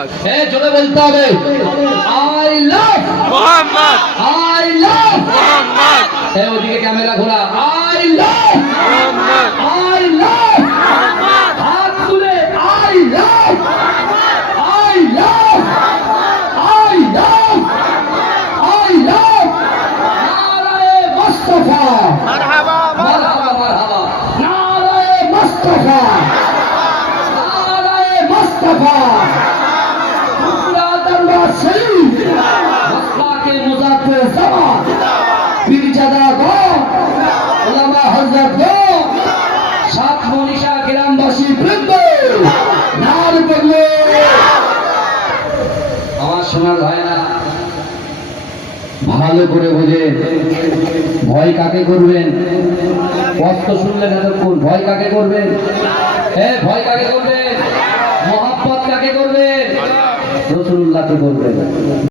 মোহাম্মদ। জোরে বলতে হবে, I love Mohammad, I love Mohammad, ওদিকে ক্যামেরা ঘোরা, I love Mohammad, I love হাত তুলে, I love I love I love I love নারায়ে মুস্তাফা, মারহাবা, মারহাবা মারহাবা, নারায়ে মুস্তাফা, নারায়ে মুস্তাফা, টুকরা দরবার শরীফ, মক্কা মুজাফফর জামান, পীরজাদা গো, উলামা হযরত গো, সাত মনীষা গ্রামবাসী বৃন্দ, নার বগলে আমার শোনার হয় না, ভালো করে বোঝেন, ভয় কাকে করবেন? কষ্ট শুনলেন এতক্ষণ, ভয় কাকে করবেন? ভয় কাকে করবেন? মহব্বত কাকে করবেন? রাসূলুল্লাহকে করবেন।